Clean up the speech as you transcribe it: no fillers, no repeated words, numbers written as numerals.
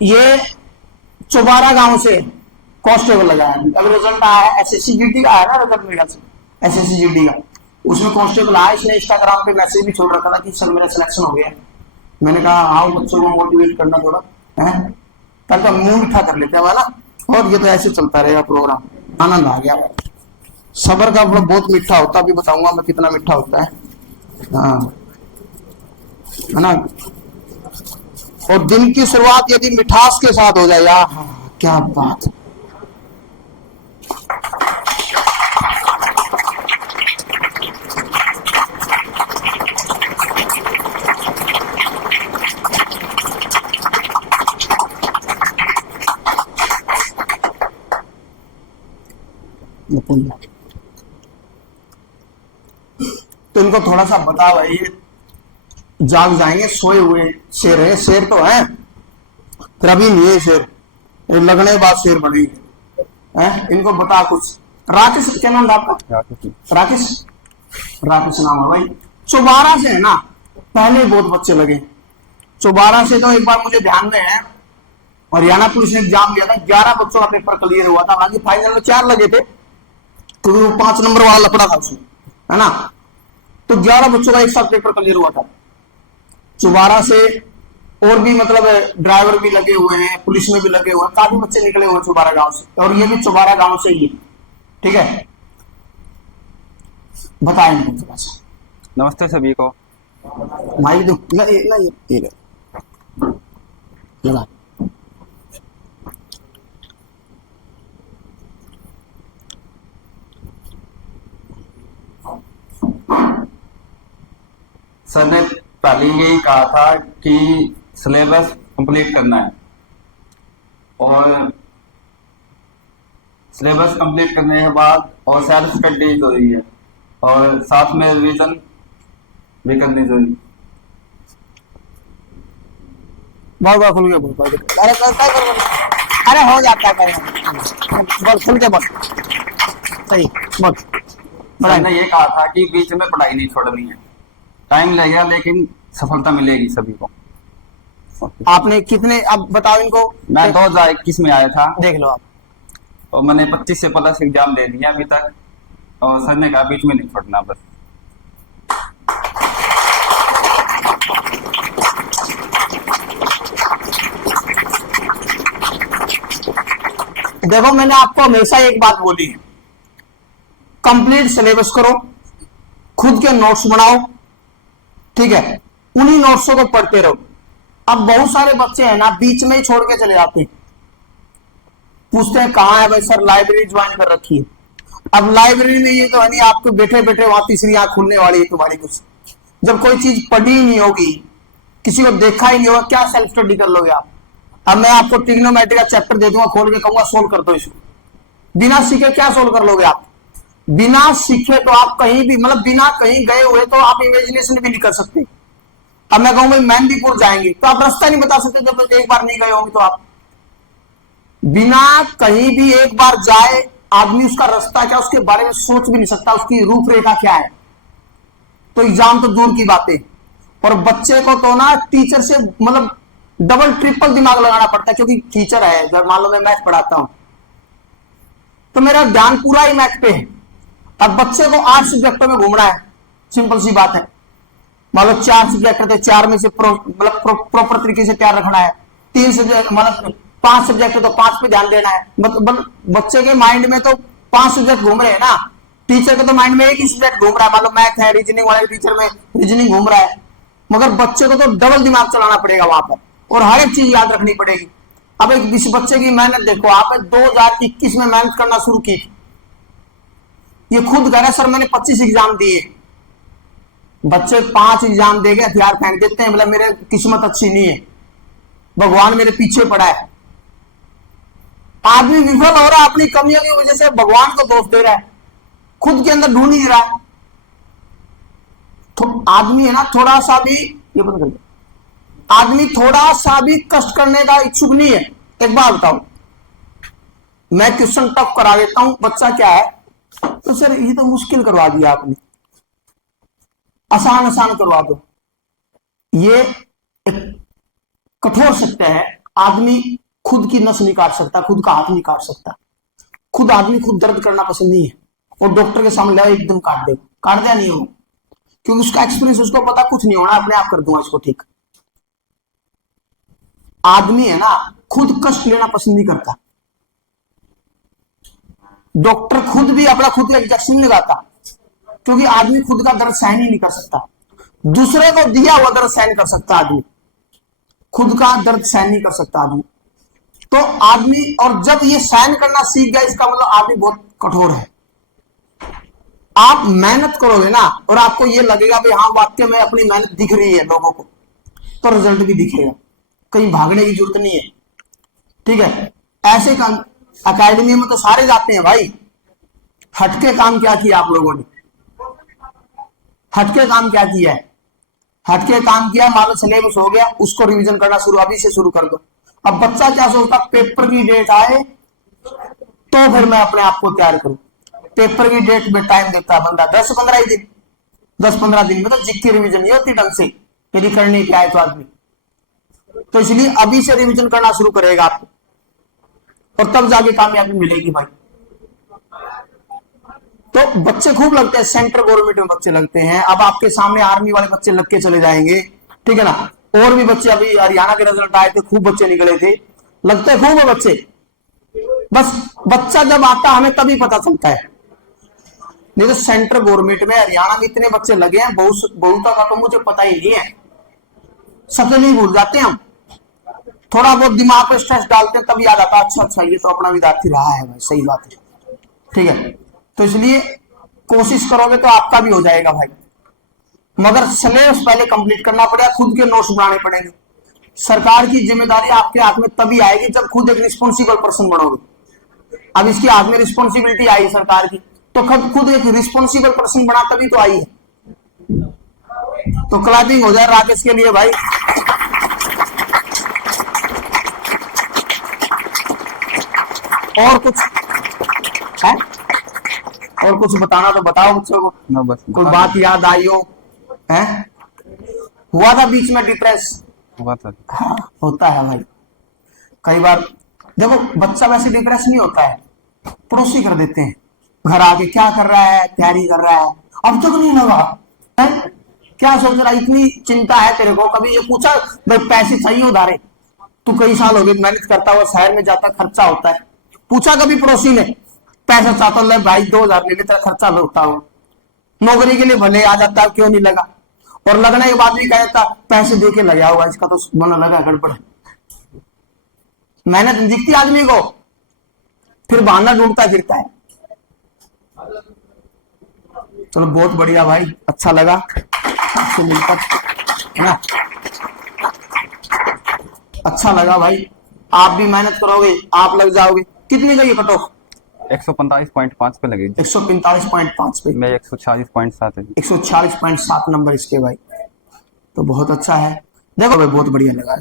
ये चौबारा गांव से कांस्टेबल लगाया। अगर रिजल्ट आया है एसएससी जीडी का, है ना रिजल्ट मेरे से एसएससी जीडी का, उसमें कांस्टेबल आया। इसने इंस्टाग्राम पे मैसेज भी छोड़ रखा था कि सर मेरा सिलेक्शन हो गया। मैंने कहा आओ बच्चों को मोटिवेट करना थोड़ा है, ताकि मुंह मीठा कर लेते हैं ना। और ये तो ऐसे चलता रहेगा प्रोग्राम। आनंद आ गया। सबर का फल बहुत मीठा होता है, अभी बताऊंगा मैं कितना मीठा होता है। हाँ है ना। और दिन की शुरुआत यदि मिठास के साथ हो जाए, यार क्या बात। तो इनको थोड़ा सा बता भाई, जाग जाएंगे, सोए हुए शेर है। शेर तो है फिर अभी नहीं है शेर, लगने के बाद शेर बनेंगे है। इनको बता कुछ। राकेश क्या नाम था आपका? राकेश, राकेश नाम है भाई। चौबारा से है ना, पहले बहुत बच्चे लगे चौबारा से। तो एक बार मुझे ध्यान में है, हरियाणा पुलिस ने एग्जाम दिया था, 11 बच्चों का पेपर क्लियर हुआ था। हालांकि फाइनल में 4 लगे थे, क्योंकि वो 5 नंबर वाला लपड़ा था उसमें, है ना। तो 11 बच्चों का एक साथ पेपर क्लियर हुआ था चौबारा से। और भी मतलब ड्राइवर भी लगे हुए हैं, पुलिस में भी लगे हुए हैं, काफी बच्चे निकले हुए हैं चौबारा गांव से। और ये भी चौबारा गांव से ही है, ठीक है। बताएंगे थोड़ा सा। नमस्ते सभी को। भाई तो ना ये लगा। सर ने पहले यही कहा था कि सिलेबस कंप्लीट करना है, और सिलेबस कंप्लीट करने के बाद और सेल्फ स्टडी जरूरी है, और साथ में रिवीजन भी करनी जरूरी। बहुत खुल गया। अरे हो जाता है, बोल खुल के बोल। सही बोल। सर ने ये कहा था कि बीच में पढ़ाई नहीं छोड़नी है। टाइम लगेगा लेकिन सफलता मिलेगी सभी को। आपने कितने, अब बताओ इनको। मैं 2021 में आया था, देख लो आप। और मैंने 25 से 50 एग्जाम दे दिया अभी तक, और सर ने कहा बीच में नहीं छोड़ना बस। देखो मैंने आपको हमेशा एक बात बोली है, कंप्लीट सिलेबस करो, खुद के नोट्स बनाओ, ठीक है, उन्हीं नोट्सों को पढ़ते रहो। अब बहुत सारे बच्चे हैं ना, बीच में ही छोड़ के चले जाते हैं। पूछते हैं कहाँ है भाई? सर लाइब्रेरी ज्वाइन कर रखी है। अब लाइब्रेरी में ये तो है नहीं, आपको बैठे बैठे वहां तीसरी आंख खुलने वाली है तुम्हारी कुछ। जब कोई चीज पढ़ी ही नहीं होगी, किसी को देखा ही नहीं होगा, क्या सेल्फ स्टडी कर लोगे आप? अब मैं आपको ट्रिग्नोमेट्री का चैप्टर दे दूंगा, खोल के कहूंगा सोल्व कर दो इसको, बिना सीखे क्या सोल्व कर लोगे आप? बिना सीखे तो आप कहीं भी, मतलब बिना कहीं गए हुए तो आप इमेजिनेशन भी नहीं कर सकते। अब मैं कहूं भाई मेहंदीपुर जाएंगे, तो आप रास्ता नहीं बता सकते जब तक एक बार नहीं गए होंगे। तो आप बिना कहीं भी एक बार जाए आदमी उसका रास्ता क्या, उसके बारे में सोच भी नहीं सकता, उसकी रूपरेखा क्या है। तो एग्जाम तो दूर की बातें। और बच्चे को तो ना टीचर से मतलब डबल ट्रिपल दिमाग लगाना पड़ता है, क्योंकि टीचर है। जब मान लो मैं मैथ पढ़ाता हूं तो मेरा ध्यान पूरा ही मैथ पे है। अब बच्चे को 8 सब्जेक्टों में घूमना है, सिंपल सी बात है। मान लो 4 सब्जेक्ट थे, 4 में से प्रॉपर तरीके से तैयार रखना है। 3 सब्जेक्ट मतलब 5 सब्जेक्ट है तो 5 पे ध्यान देना है। बच्चे के माइंड में तो 5 सब्जेक्ट घूम रहे हैं ना, टीचर के तो माइंड में एक ही सब्जेक्ट घूम रहा है। मान लो मैथ है, रीजनिंग वाले टीचर में रीजनिंग घूम रहा है, मगर बच्चे को तो डबल दिमाग चलाना पड़ेगा वहां पर, और हर एक चीज याद रखनी पड़ेगी। अब एक किसी बच्चे की मेहनत देखो, आपने 2021 में मेहनत करना शुरू की, ये खुद कह रहा है सर मैंने 25 एग्जाम दिए। बच्चे 5 एग्जाम दे के हथियार फेंक देते हैं, मतलब मेरे किस्मत अच्छी नहीं है, भगवान मेरे पीछे पड़ा है। आदमी विफल हो रहा है अपनी कमियों की वजह से, भगवान को दोष दे रहा है, खुद के अंदर ढूंढ ही रहा है। तो आदमी है ना थोड़ा सा भी, ये बंद कर दो, आदमी थोड़ा सा भी कष्ट करने का इच्छुक नहीं है। एक बात बताओ, मैं क्वेश्चन टफ करा देता हूं, बच्चा क्या है तो सर ये तो मुश्किल करवा दिया आपने, आसान आसान करवा दो। ये एक कठोर सत्य है, आदमी खुद की नस नहीं काट सकता, खुद का हाथ नहीं काट सकता, खुद आदमी खुद दर्द करना पसंद नहीं है, और डॉक्टर के सामने लाओ एकदम काट दे, काट दिया नहीं हो, क्योंकि उसका एक्सपीरियंस, उसको पता कुछ नहीं होना, अपने आप कर दूंगा इसको ठीक। आदमी है ना खुद कष्ट लेना पसंद नहीं करता। डॉक्टर खुद भी अपना खुद का इंजेक्शन नहीं लगाता, क्योंकि आदमी खुद का दर्द सहन ही नहीं कर सकता। दूसरे को दिया हुआ दर्द सहन कर सकता आदमी, खुद का दर्द सहन नहीं कर सकता आदमी। तो आदमी, और जब ये सहन करना सीख गया, इसका मतलब आदमी बहुत कठोर है। आप मेहनत करोगे ना, और आपको ये लगेगा कि हाँ वाकई में अपनी मेहनत दिख रही है लोगों को, तो रिजल्ट भी दिखेगा, कहीं भागने की जरूरत नहीं है। ठीक है, ऐसे काम अकेडमी में तो सारे जाते हैं भाई। हटके काम क्या किया आप लोगों ने? हटके काम क्या किया है? हटके काम किया, मान लो सिलेबस हो गया, उसको रिवीजन करना शुरू अभी से शुरू कर दो। अब बच्चा क्या सोचता, पेपर की डेट आए तो फिर मैं अपने आप को तैयार करूं। पेपर की डेट में टाइम देता है बंदा 10-15 दिन, 10-15 दिन में तो जिक्की रिवीजन नहीं होती ढंग से, यदि करने क्या है तो आदमी। तो इसलिए अभी से रिवीजन करना शुरू करेगा आपको, और तब जाके कामयाबी मिलेगी भाई। तो बच्चे खूब लगते हैं, सेंट्रल गवर्नमेंट में बच्चे लगते हैं। अब आपके सामने आर्मी वाले बच्चे लग के चले जाएंगे, ठीक है ना। और भी बच्चे, अभी हरियाणा के रिजल्ट आए थे, खूब बच्चे निकले थे, लगते खूब है बच्चे। बस बच्चा जब आता हमें तभी पता चलता है, नहीं तो सेंट्रल गवर्नमेंट में हरियाणा में इतने बच्चे लगे हैं, बहुता का तो मुझे पता ही नहीं है, सबसे नहीं भूल जाते हम। थोड़ा बहुत दिमाग पे स्ट्रेस डालते हैं तब याद आता, अच्छा ये तो अपना विद्यार्थी रहा है भाई, सही बात है, ठीक है। तो इसलिए कोशिश करोगे तो आपका भी हो जाएगा भाई, मगर सिलेबस पहले कंप्लीट करना पड़ेगा, खुद के नोट्स बनाने पड़ेंगे। सरकार की जिम्मेदारी आपके हाथ में तभी आएगी जब खुद एक रिस्पॉन्सिबल पर्सन बनोगे। अब इसकी हाथ में रिस्पॉन्सिबिलिटी आई सरकार की, तो खुद एक रिस्पॉन्सिबल पर्सन बना तभी तो आई है। तो क्लैपिंग हो जाए राकेश के लिए भाई। और कुछ है? और कुछ बताना तो बताओ बच्चों को, ना बस कोई बात याद आई हो? है हुआ था बीच में डिप्रेस? हुआ था। हाँ होता है भाई, कई बार। देखो बच्चा वैसे डिप्रेस नहीं होता है, पड़ोसी कर देते हैं, घर आके क्या कर रहा है, तैयारी कर रहा है, अब तक नहीं लगा है? क्या सोच रहा है, इतनी चिंता है तेरे को? कभी ये पूछा भाई पैसे चाहिए उधारे? तू कई साल हो गए मेहनत करता हुआ, शहर में जाता, खर्चा होता है, पूछा कभी पड़ोसी ने पैसा चाहता ले भाई 2000 ले ले, तेरा खर्चा होता हो। नौकरी के लिए भले आ जाता, क्यों नहीं लगा, और लगने के बाद भी कह देता पैसे दे के लगा हुआ, इसका तो मन लगा गड़बड़। मेहनत दिखती आदमी को, फिर बहाना ढूंढता फिरता है। चलो बहुत बढ़िया भाई, अच्छा लगा आपसे मिलकर, है ना, अच्छा लगा भाई। आप भी मेहनत करोगे, आप लग जाओगे। कितनी गई कट ऑफ? 145.5 पे लगी। 145.5 पे, मैं 146.7 है। 146.7 नंबर इसके भाई, तो बहुत अच्छा है। देखो भाई बहुत बढ़िया लगा।